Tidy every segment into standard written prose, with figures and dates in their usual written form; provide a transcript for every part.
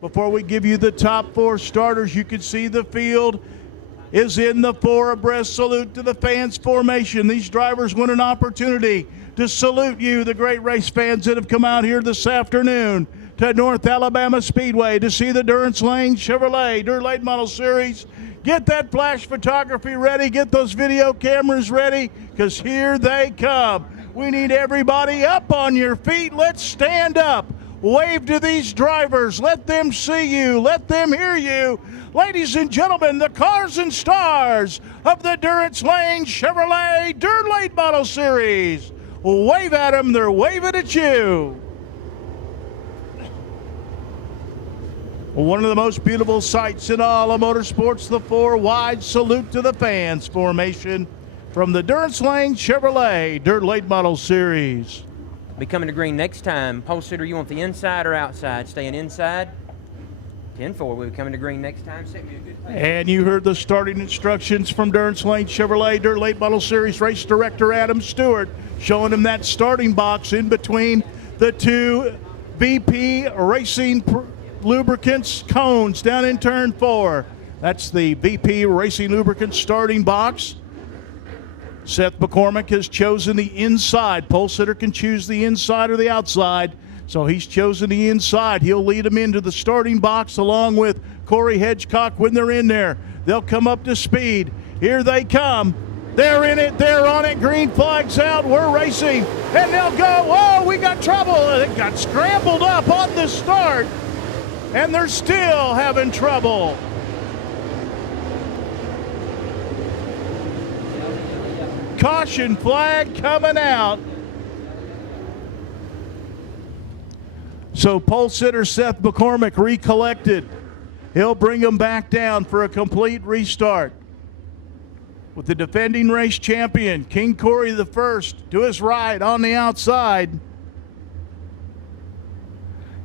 Before we give you the top 4 starters, you can see the field is in the 4 abreast salute to the fans formation. These drivers want an opportunity to salute you, the great race fans that have come out here this afternoon to North Alabama Speedway to see the Durrence Layne Chevrolet Layne Model Series. Get that flash photography ready, get those video cameras ready, because here they come. We need everybody up on your feet. Let's stand up. Wave to these drivers. Let them see you. Let them hear you. Ladies and gentlemen, the cars and stars of the Durrence Layne Chevrolet Layne Model Series. Wave at them. They're waving at you. One of the most beautiful sights in all of motorsports, the 4 wide salute to the fans formation from the Durrence Layne Chevrolet Layne Model Series. Be coming to green next time. Pole sitter, you want the inside or outside? Staying inside. 10-4, we'll be coming to green next time. Set me a good pace. And you heard the starting instructions from Durrence Layne Chevrolet Layne Model Series race director Adam Stewart, showing him that starting box in between the 2 VP Racing Lubricants cones down in turn 4. That's the VP Racing Lubricants starting box. Seth McCormick has chosen the inside. Pole sitter can choose the inside or the outside. So he's chosen the inside. He'll lead them into the starting box along with Corey Hedgecock when they're in there. They'll come up to speed. Here they come. They're in it. They're on it. Green flag's out. We're racing. And they'll go. Whoa, we got trouble. They got scrambled up on the start. And they're still having trouble. Caution flag coming out. So pole sitter Seth McCormick recollected. He'll bring them back down for a complete restart. With the defending race champion, King Corey the first, to his right on the outside.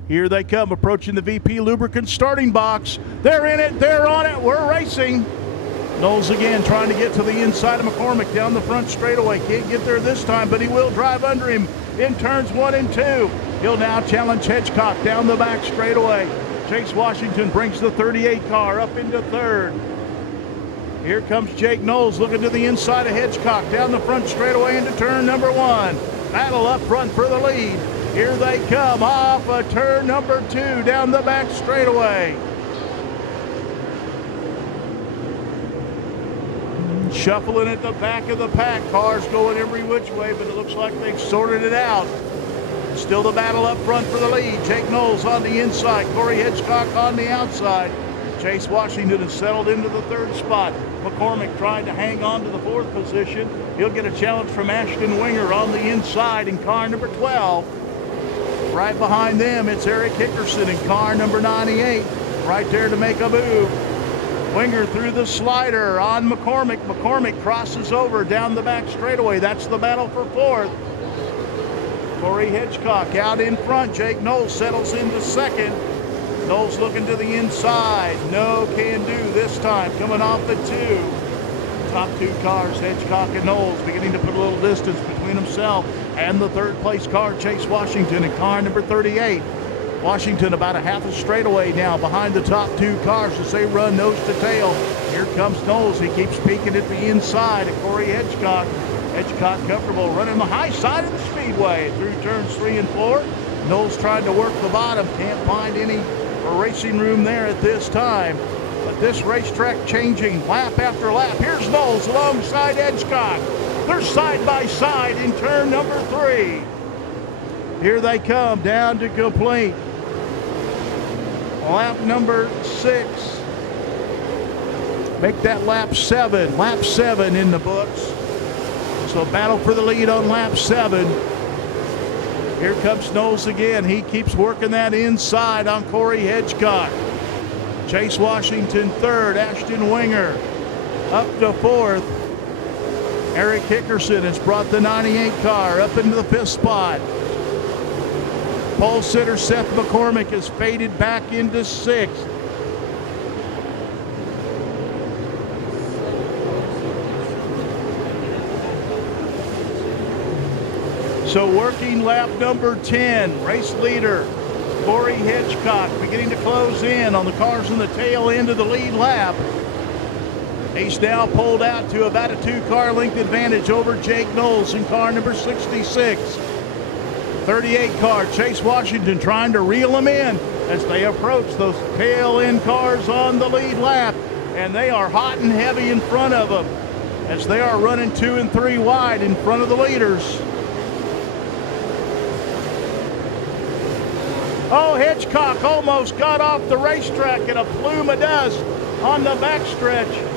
Here they come, approaching the VP Lubricant starting box. They're in it, they're on it, we're racing. Knowles again trying to get to the inside of McCormick down the front straightaway. Can't get there this time, but he will drive under him in turns 1 and 2. He'll now challenge Hedgecock down the back straightaway. Chase Washington brings the 38 car up into 3rd. Here comes Jake Knowles looking to the inside of Hedgecock down the front straightaway into turn number 1. Battle up front for the lead. Here they come off of turn number 2 down the back straightaway. Shuffling at the back of the pack. Cars going every which way, but it looks like they've sorted it out. Still the battle up front for the lead. Jake Knowles on the inside. Corey Hedgecock on the outside. Chase Washington has settled into the 3rd spot. McCormick trying to hang on to the 4th position. He'll get a challenge from Ashton Winger on the inside in car number 12. Right behind them, it's Eric Hickerson in car number 98. Right there to make a move. Winger through the slider on McCormick. McCormick crosses over down the back straightaway. That's the battle for 4th. Corey Hedgecock out in front. Jake Knowles settles into 2nd. Knowles looking to the inside. No can do this time. Coming off the 2. Top 2 cars, Hedgecock and Knowles, beginning to put a little distance between himself and the 3rd place car, Chase Washington, in car number 38. Washington about a half a straightaway now behind the top 2 cars as they run nose to tail. Here comes Knowles. He keeps peeking at the inside of Corey Hedgecock. Hedgecock comfortable running the high side of the speedway through turns 3 and 4. Knowles trying to work the bottom. Can't find any racing room there at this time. But this racetrack changing lap after lap. Here's Knowles alongside Hedgecock. They're side by side in turn number 3. Here they come down to complete. Lap number 6. Make that lap 7. Lap 7 in the books. So battle for the lead on lap 7. Here comes Knowles again. He keeps working that inside on Corey Hedgecock. Chase Washington 3rd. Ashton Winger up to 4th. Eric Hickerson has brought the 98 car up into the 5th spot. Pole sitter Seth McCormick has faded back into 6th. So working lap number 10, race leader Corey Hitchcock beginning to close in on the cars in the tail end of the lead lap. He's now pulled out to about a 2-car length advantage over Jake Knowles in car number 66. 38 car, Chase Washington trying to reel him in as they approach those tail end cars on the lead lap. And they are hot and heavy in front of them as they are running 2 and 3 wide in front of the leaders. Oh, Hitchcock almost got off the racetrack in a plume of dust on the backstretch.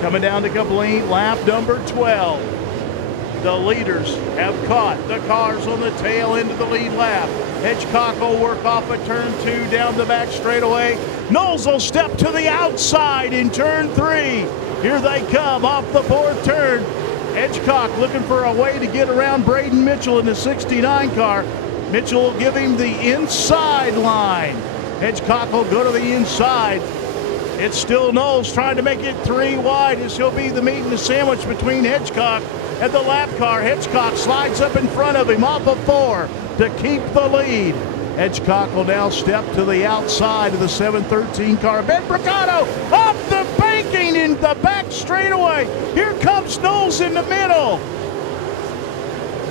Coming down to complete lap number 12. The leaders have caught the cars on the tail end of the lead lap. Hitchcock will work off at turn 2 down the back straightaway. Knowles will step to the outside in turn 3. Here they come off the 4th turn. Hitchcock looking for a way to get around Braden Mitchell in the 69 car. Mitchell will give him the inside line. Hitchcock will go to the inside. It's still Knowles trying to make it 3 wide as he'll be the meat and the sandwich between Hitchcock and the lap car. Hitchcock slides up in front of him off of 4 to keep the lead. Hitchcock will now step to the outside of the 713 car. Ben Bricado off the banking in the back straightaway. Here comes Knowles in the middle.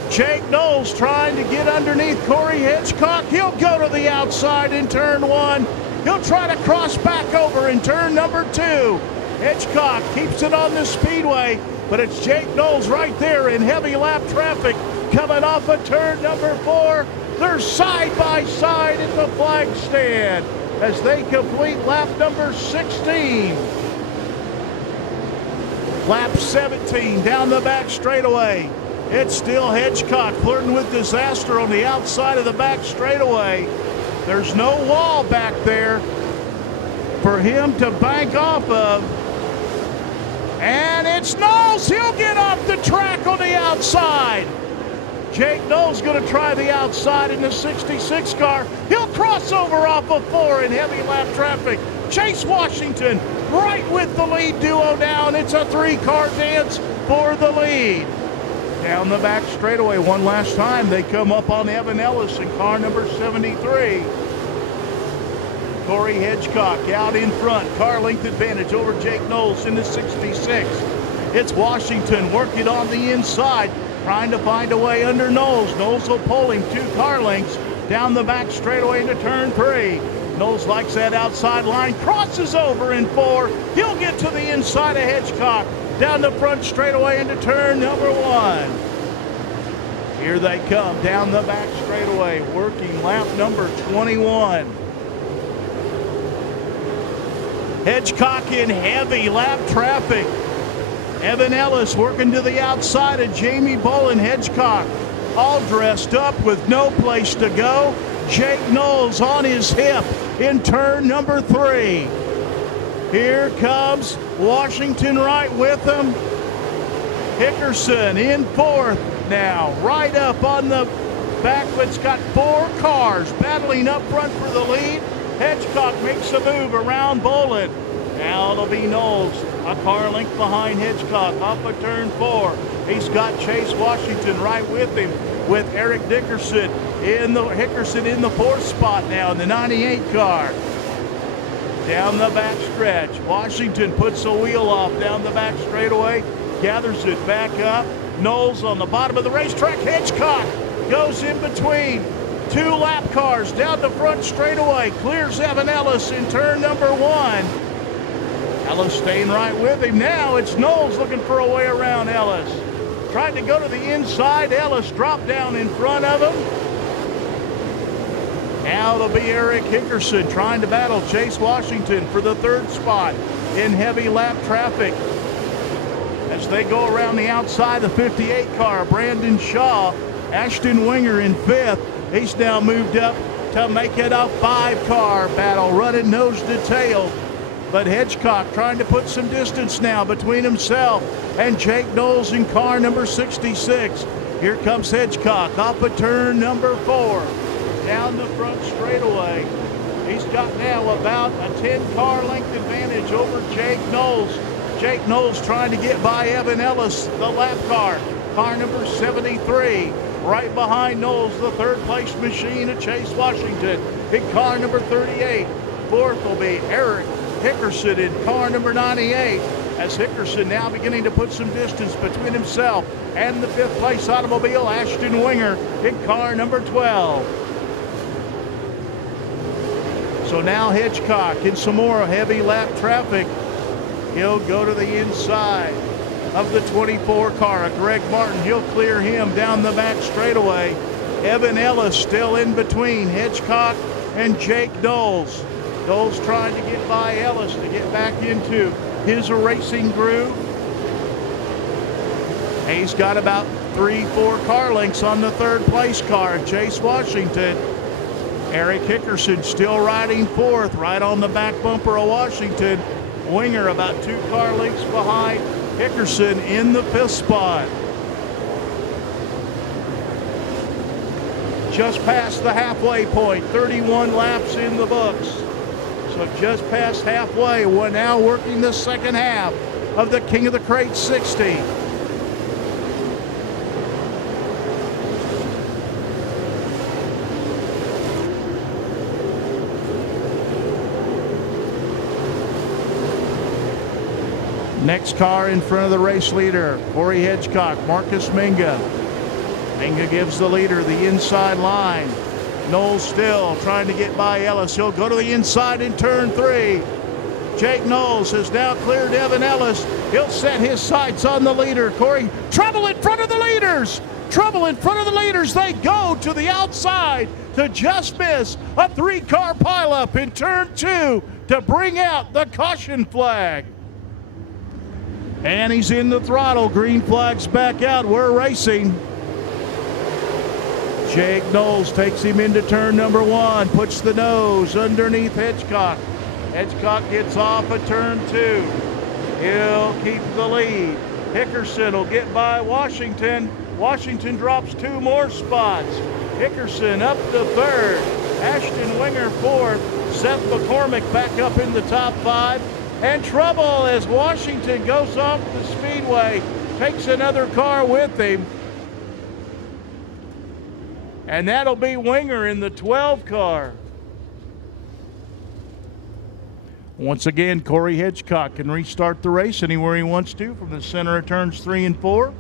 Jake Knowles trying to get underneath Corey Hitchcock. He'll go to the outside in turn 1. He'll try to cross back over in turn number 2. Hitchcock keeps it on the speedway, but it's Jake Knowles right there in heavy lap traffic coming off of turn number 4. They're side by side at the flag stand as they complete lap number 16. Lap 17 down the back straightaway. It's still Hitchcock flirting with disaster on the outside of the back straightaway. There's no wall back there for him to bank off of. And it's Knowles. He'll get off the track on the outside. Jake Knowles going to try the outside in the 66 car. He'll cross over off of 4 in heavy lap traffic. Chase Washington right with the lead duo down. It's a 3-car dance for the lead. Down the back straightaway one last time, they come up on Evan Ellis in car number 73. Corey Hitchcock out in front, car length advantage over Jake Knowles in the 66. It's Washington working on the inside, trying to find a way under Knowles. Knowles will pull him 2 car lengths down the back straightaway into turn 3. Knowles likes that outside line, crosses over in 4. He'll get to the inside of Hitchcock. Down the front straightaway into turn number 1. Here they come down the back straightaway, working lap number 21. Hitchcock in heavy lap traffic. Evan Ellis working to the outside of Jamie Bolin. Hitchcock all dressed up with no place to go. Jake Knowles on his hip in turn number 3. Here comes Washington right with him. Hickerson in 4th now, right up on the back, but it's got 4 cars battling up front for the lead. Hitchcock makes a move around Bolin. Now it'll be Knowles, a car length behind Hitchcock off of turn 4. He's got Chase Washington right with him, with Eric Dickerson in the 4th spot now in the 98 car. Down the back stretch, Washington puts the wheel off down the back straightaway, gathers it back up. Knowles on the bottom of the racetrack. Hitchcock goes in between 2 lap cars down the front straightaway, clears Evan Ellis in turn number 1. Ellis staying right with him. Now it's Knowles looking for a way around Ellis. Tried to go to the inside. Ellis dropped down in front of him. Now it'll be Eric Hickerson trying to battle Chase Washington for the 3rd spot in heavy lap traffic. As they go around the outside of the 58 car, Brandon Shaw, Ashton Winger in 5th. He's now moved up to make it a 5-car battle, running nose to tail. But Hitchcock trying to put some distance now between himself and Jake Knowles in car number 66. Here comes Hitchcock off of turn number 4. Down the front straightaway. He's got now about a 10-car length advantage over Jake Knowles. Jake Knowles trying to get by Evan Ellis, the lap car number 73. Right behind Knowles, the 3rd place machine of Chase Washington. in car number 38. Fourth will be Eric Hickerson in car number 98. As Hickerson now beginning to put some distance between himself and the fifth place automobile, Ashton Winger in car number 12. So now Hitchcock in some more heavy lap traffic. He'll go to the inside of the 24 car. Greg Martin, he'll clear him down the back straightaway. Evan Ellis still in between Hitchcock and Jake Knowles. Knowles trying to get by Ellis to get back into his racing groove. He's got about 3-4 car lengths on the third place car, Chase Washington. Eric Hickerson still riding fourth, right on the back bumper of Washington. Winger about 2 car lengths behind Hickerson in the fifth spot. Just past the halfway point, 31 laps in the books. So just past halfway, we're now working the second half of the King of the Crate 60. Next car in front of the race leader, Corey Hitchcock, Marcus Minga. Minga gives the leader the inside line. Knowles still trying to get by Ellis. He'll go to the inside in turn 3. Jake Knowles has now cleared Evan Ellis. He'll set his sights on the leader. Corey, trouble in front of the leaders. Trouble in front of the leaders. They go to the outside to just miss a 3-car pileup in turn 2 to bring out the caution flag. And he's in the throttle. Green flag's back out. We're racing. Jake Knowles takes him into turn number 1, puts the nose underneath Hitchcock. Hitchcock gets off at turn 2. He'll keep the lead. Hickerson will get by Washington. Washington drops 2 more spots. Hickerson up to third. Ashton Winger fourth. Seth McCormick back up in the top 5. And trouble as Washington goes off the speedway, takes another car with him. And that'll be Winger in the 12 car. Once again, Corey Hitchcock can restart the race anywhere he wants to from the center of turns 3 and 4.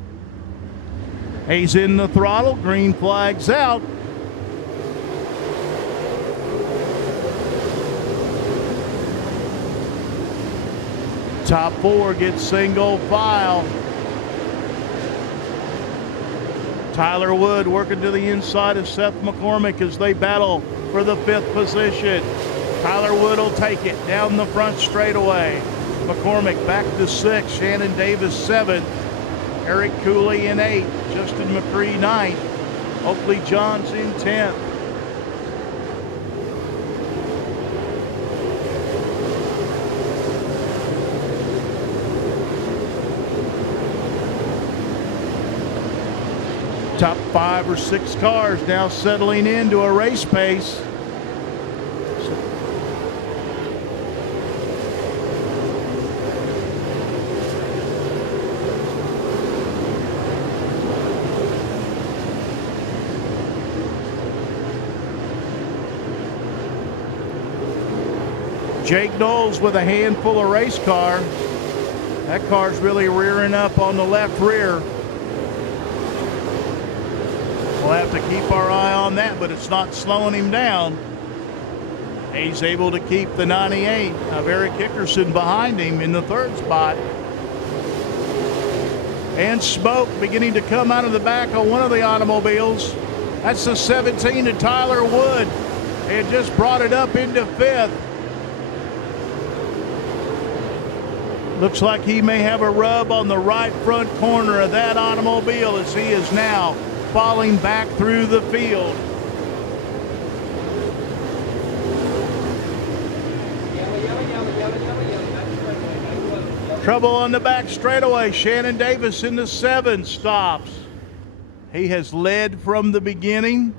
He's in the throttle. Green flag's out. Top 4 gets single file. Tyler Wood working to the inside of Seth McCormick as they battle for the 5th position. Tyler Wood will take it down the front straightaway. McCormick back to 6th. Shannon Davis 7th. Eric Cooley in 8th. Justin McCree 9th. Oakley Johns in 10th. Top 5 or 6 cars now settling into a race pace. Jake Knowles with a handful of race car. That car's really rearing up on the left rear. We'll have to keep our eye on that, but it's not slowing him down. He's able to keep the 98 of Eric Hickerson behind him in the 3rd spot. And smoke beginning to come out of the back of one of the automobiles. That's the 17 of Tyler Wood. It just brought it up into 5th. Looks like he may have a rub on the right front corner of that automobile as he is now falling back through the field. Trouble on the back straightaway. Shannon Davis in the 7 stops. He has led from the beginning.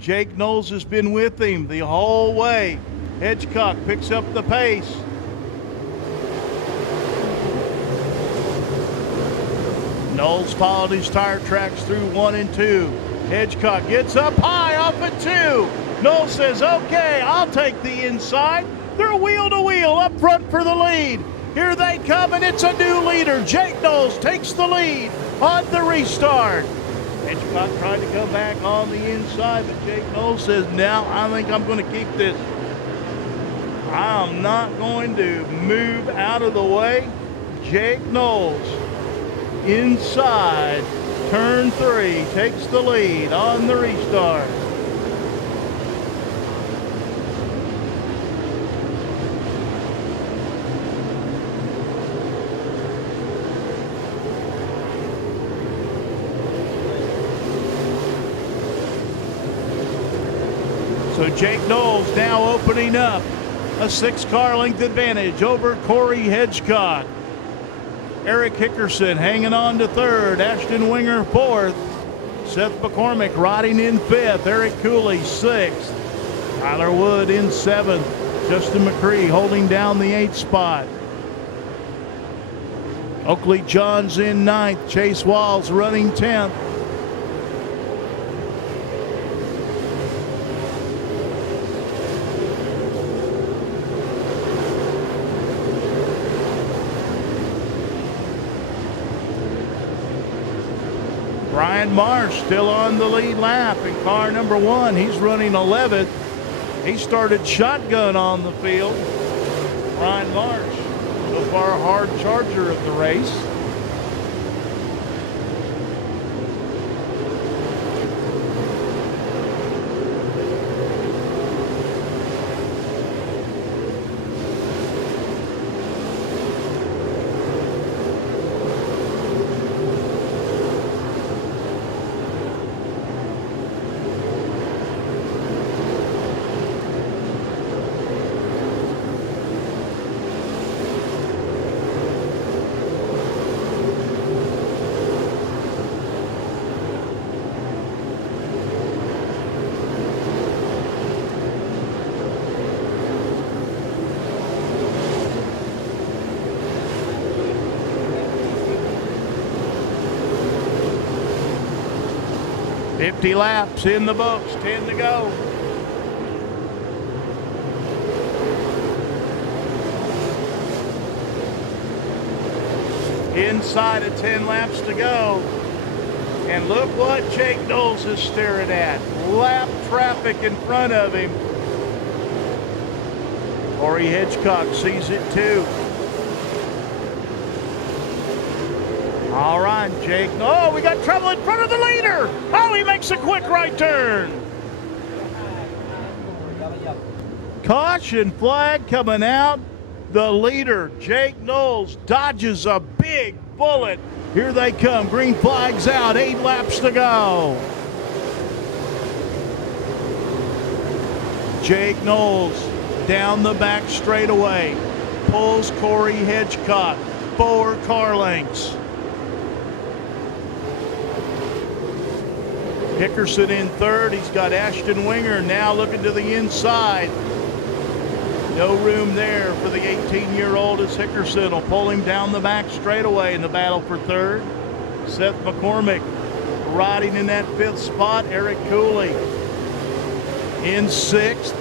Jake Knowles has been with him the whole way. Hitchcock picks up the pace. Knowles followed his tire tracks through 1 and 2. Hitchcock gets up high off of 2. Knowles says, okay, I'll take the inside. They're wheel to wheel up front for the lead. Here they come, and it's a new leader. Jake Knowles takes the lead on the restart. Hitchcock tried to come back on the inside, but Jake Knowles says, now I think I'm going to keep this. I'm not going to move out of the way. Jake Knowles inside turn 3 takes the lead on the restart. So Jake Knowles now opening up a 6-car length advantage over Corey Hedgecock. Eric Hickerson hanging on to 3rd. Ashton Winger 4th. Seth McCormick riding in 5th. Eric Cooley 6th. Tyler Wood in 7th. Justin McCree holding down the 8th spot. Oakley Johns in 9th. Chase Walls running 10th. Brian Marsh still on the lead lap in car number 1. He's running 11th. He started shotgun on the field. Brian Marsh, so far a hard charger of the race. Laps in the books, 10 to go. Inside of 10 laps to go. And look what Jake Knowles is staring at. Lap traffic in front of him. Corey Hedgecock sees it too. All right, Jake. Oh, we got trouble in front of the leader. Oh, he makes a quick right turn. Caution flag coming out. The leader, Jake Knowles, dodges a big bullet. Here they come. Green flag's out. 8 laps to go. Jake Knowles down the back straightaway. Pulls Corey Hedgecock. 4 car lengths. Hickerson in 3rd. He's got Ashton Winger now looking to the inside. No room there for the 18-year-old as Hickerson will pull him down the back straightaway in the battle for 3rd. Seth McCormick riding in that 5th spot. Eric Cooley in 6th.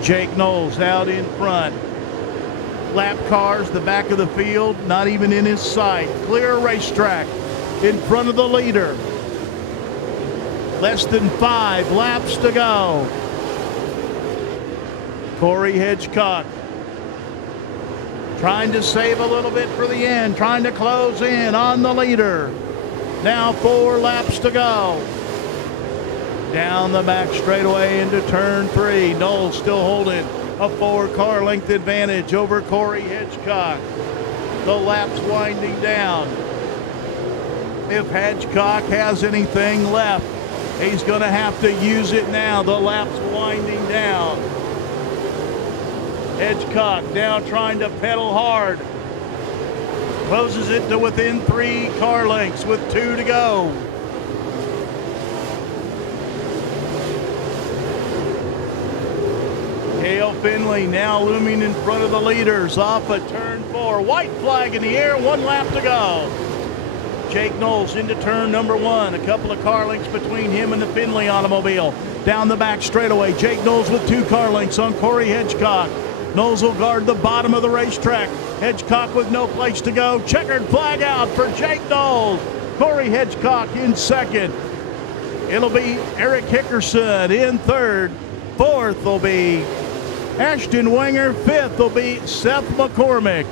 Jake Knowles out in front. Lap cars, the back of the field, not even in his sight. Clear racetrack in front of the leader. Less than 5 laps to go. Corey Hedgecock trying to save a little bit for the end, trying to close in on the leader. Now 4 laps to go. Down the back straightaway into turn 3. Knowles still holding a 4-car length advantage over Corey Hedgecock. The lap's winding down. If Hedgecock has anything left, he's going to have to use it now. The lap's winding down. Hedgecock now trying to pedal hard. Closes it to within 3 car lengths with 2 to go. Cale Finley now looming in front of the leaders off of turn 4. White flag in the air, 1 lap to go. Jake Knowles into turn number 1. A couple of car lengths between him and the Finley automobile. Down the back straightaway, Jake Knowles with 2 car lengths on Corey Hedgecock. Knowles will guard the bottom of the racetrack. Hedgecock with no place to go. Checkered flag out for Jake Knowles. Corey Hedgecock in second. It'll be Eric Hickerson in third. Fourth will be Ashton Wenger. Fifth will be Seth McCormick.